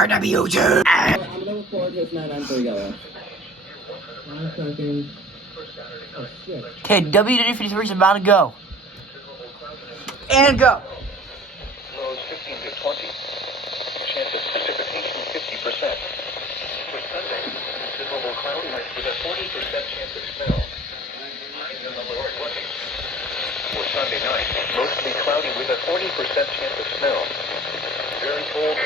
Alert-RWT. I'm looking forward to this 993 going. 5 seconds. Oh shit. Okay, WWG53 is about to go. And go. Lows 15 to 20. Chance of precipitation 50%. For Sunday, considerable cloudiness with a 40% chance of snow. Highs in the lower 20s. For Sunday night, mostly cloudy with a 40% chance of snow. Very cold.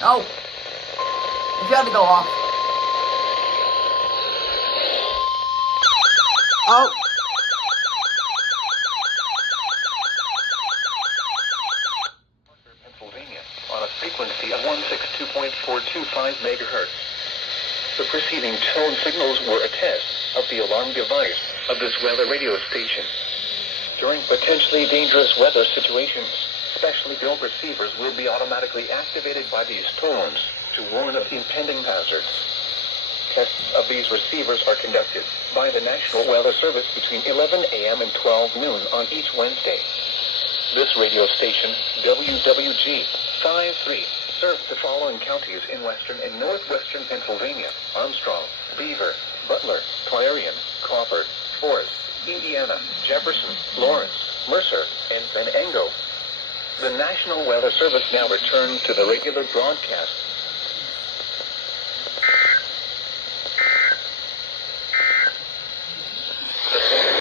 Oh. You got to go off. Oh. Pennsylvania on a frequency of 162.425 megahertz. The preceding tone signals were a test of the alarm device of this weather radio station. During potentially dangerous weather situations, specially built receivers will be automatically activated by these tones to warn of impending hazards. Tests of these receivers are conducted by the National Weather Service between 11 a.m. and 12 noon on each Wednesday. This radio station, WWG53, serves the following counties in western and northwestern Pennsylvania: Armstrong, Beaver, Butler, Clarion, Crawford, Forest, Indiana, Jefferson, Lawrence, Mercer, and Venango. The National Weather Service now returns to the regular broadcast